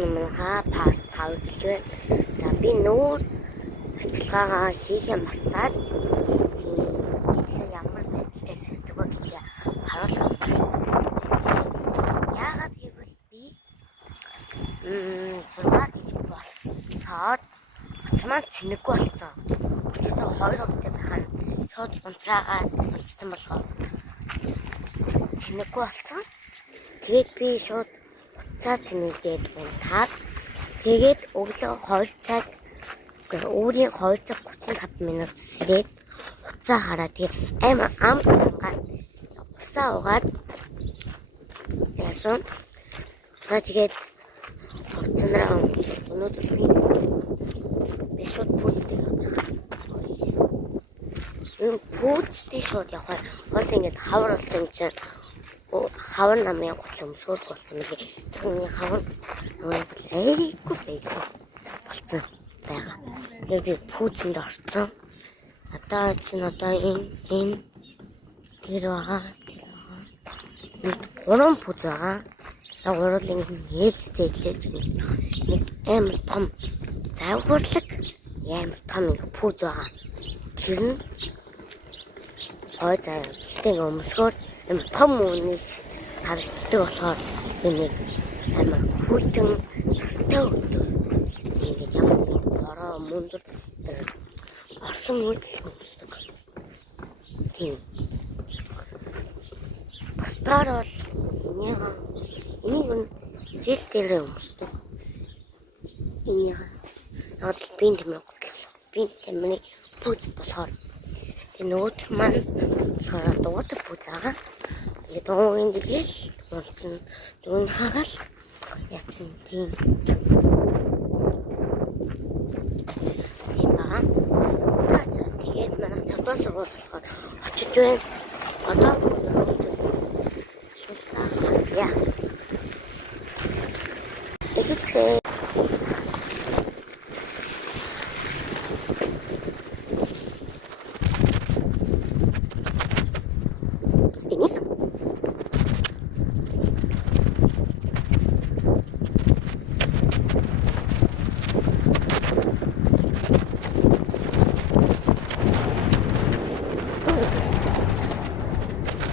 минийхээ паст тавьлаа. За би нүүр ажиллагаагаа хийхээ мартаад тийм ямар байдлаар сэрдэг вэ гэдгийг харуулах мартчихжээ. Яагаад гэвэл би зураг гэж болсоод очмаа цэнэггүй болсон. Тэр 2 өдөр байхад шууд унтраагаад унтсан болохоор цэнэггүй болсон. Тэгээд би шууд буцаа цэнэгээд унтаад тэгээд өглөө 2 цаг өөрийн 2 цаг 35 минут сэрээд уцаа хараад тэгээд амар ам цангаад усаа угаад яасан. За тэгээд уцаараа өнөөдөр би шууд пүүцтэй явж байгаа. Пүүцтэй шууд явахаар бас ингэж хавар болсон чинь хавар намын готлом шууд болсон мэт цааны хавар намын гол айгүй байсан болсон байгаа. Тэгээд би пүүцэнд орсон. Одоо чинь энэ тэр байгаа. Гурван пүүц байгаа. Гурван нээлт зэйлэж нэг амар том завхурлаг амар том пүүц байгаа. Тэр нь ой заа гэтэн өмсгөр амар том үнээс харагддаг болохоор би нэг амар хүйтэн цастай өдөр ингээд ямар бороо мөндөр орсон үйл өмсдөг. Тийм. Бусдаар бол энийг жил дээр өмсдөг. Яг би тэмээ готлох. Би тэмээ пүүц болохоор нөгөөд маань болохоор дуудаг пүүц байгаа. Тэгээд дуугийн дэглэл унтсан дүүн хагаал яачин тийм баа. За тэгээд манай 5 дугаар сургууль болохоор очиж байна. Одоо шултаа яа. Тэгэхээ